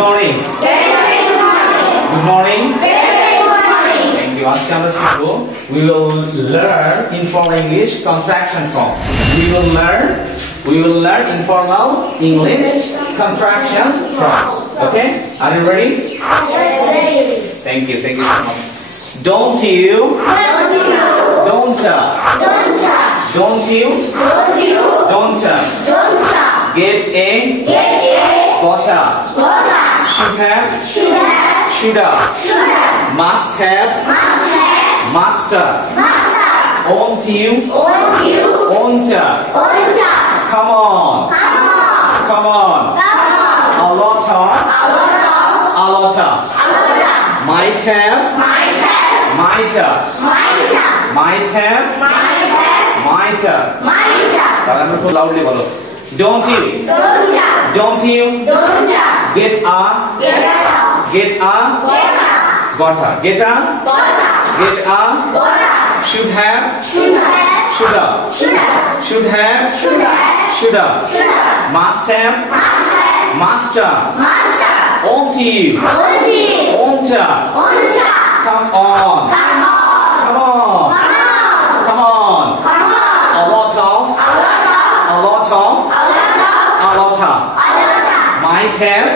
morning. Good morning. Thank you. আজকে আমরা শিখব we will learn informal English contraction form. We will learn informal English contraction form. Okay? Are you ready? Thank you so much. Don't you get a gotta should have shoulda must have master won't you come on a lot of might have তাহলে আমরা খুব লাউডলি বলো don't you get a gotta should have shoulda must have master won't you come on a lot of might have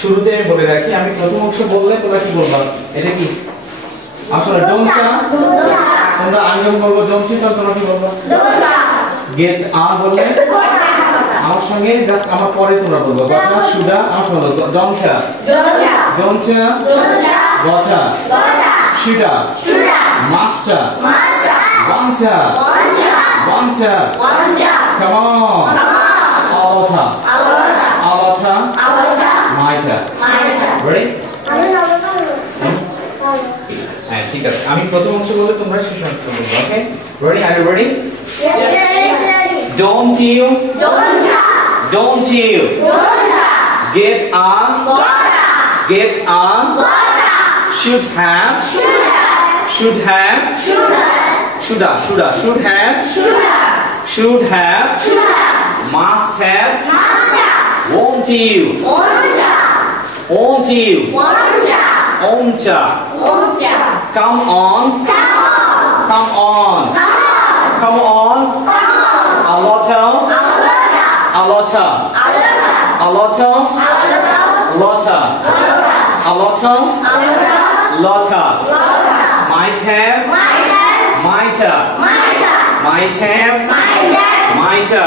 শুরুতে আমি বলে রাখি আমি প্রথম অংশ বললে তোমরা কি বলবা এটা কি আসলে ডোন্টসা তোমরা আগে বলবো ডোন্টসি তো তোমরা কি বলবা গেট আ বললে আমার সঙ্গে জাস্ট আমার পরে তোমরা বলবো গটা শুডা আমার সঙ্গে ডোন্টসা গটা শুডা master wanta come on alota maita ready হ্যাঁ ঠিক আছে আমি প্রথম অংশ বললে তোমরা শেষ অংশ বলবে ওকে ready are you ready don't you get a should have must have won't you come on a lot might have